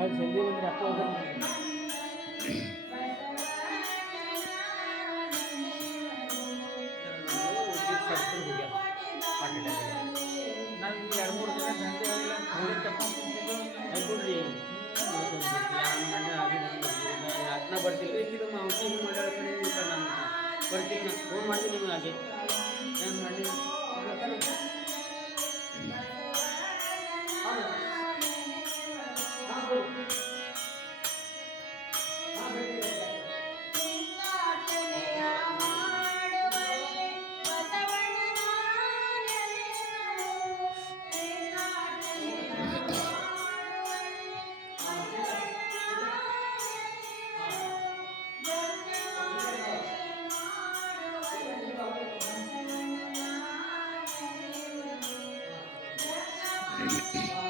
ಅಲ್ಲಿ ಜಲ್ದಿ ಬಂದ್ರೆ ಅಪ್ಪ ಹೋದ್ರೆ ನಾನು ಎರಡು ಮೂರು ದಿನ ದಂಧೆ ಆಗಿಲ್ಲ ಗೋಳಿ ತಪ್ಕೊಂಡು ಅನ್ಕೊಡ್ರಿ ಅದನ್ನ ಬರ್ತಿಲ್ಲ ಇದು ಔಷಧಿ ಮಾಡೋ ಕಡೆ ಸರ್ ನಾನು ಬರ್ತೀನಿ ನಾನು ಫೋನ್ ಮಾಡ್ತೀನಿ ನಿಮ್ಗೆ ಹಾಗೆ ಏನು ಮಾಡಿ Mm-hmm.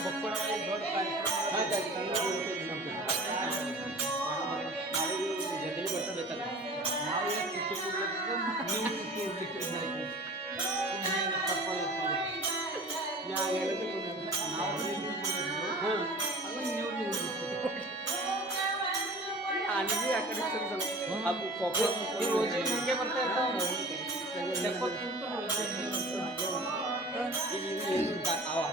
ಅಂದ್ರೆ ಬಕ್ಕಳದಲ್ಲಿ ದೊಡ್ಡ ಕಾರ್ಯಕ್ರಮ ಜಗಲಿ ಬರ್ತಬೇಕಲ್ಲ ನಾವು ಏನು ಚಿಕ್ಕ ಕೊಡ್ಲಿಕ್ಕೆ ನೀವು ಚಿಕ್ಕ ಕೊಡ್ಲಿಕ್ಕೆ ತಪ್ಪಲ್ಲ ನಾ ಹೇಳಬೇಕು ನಾವು ನೀವು ಹಾಂ ಅಲ್ಲ ನೀವು ನೀವು ಅಲ್ಲಿಗೆ ಆ ಕಡೆ ಸ್ವಲ್ಪ ಹ್ಮ್. ಅಪ್ಪು ಕೊಪ್ಪಳ ಈ ರೋಜಿ ಹಿಂಗೆ ಬರ್ತಾ ಇರ್ತಾವ ಎಪ್ಪತ್ತು ಇದು ಏನು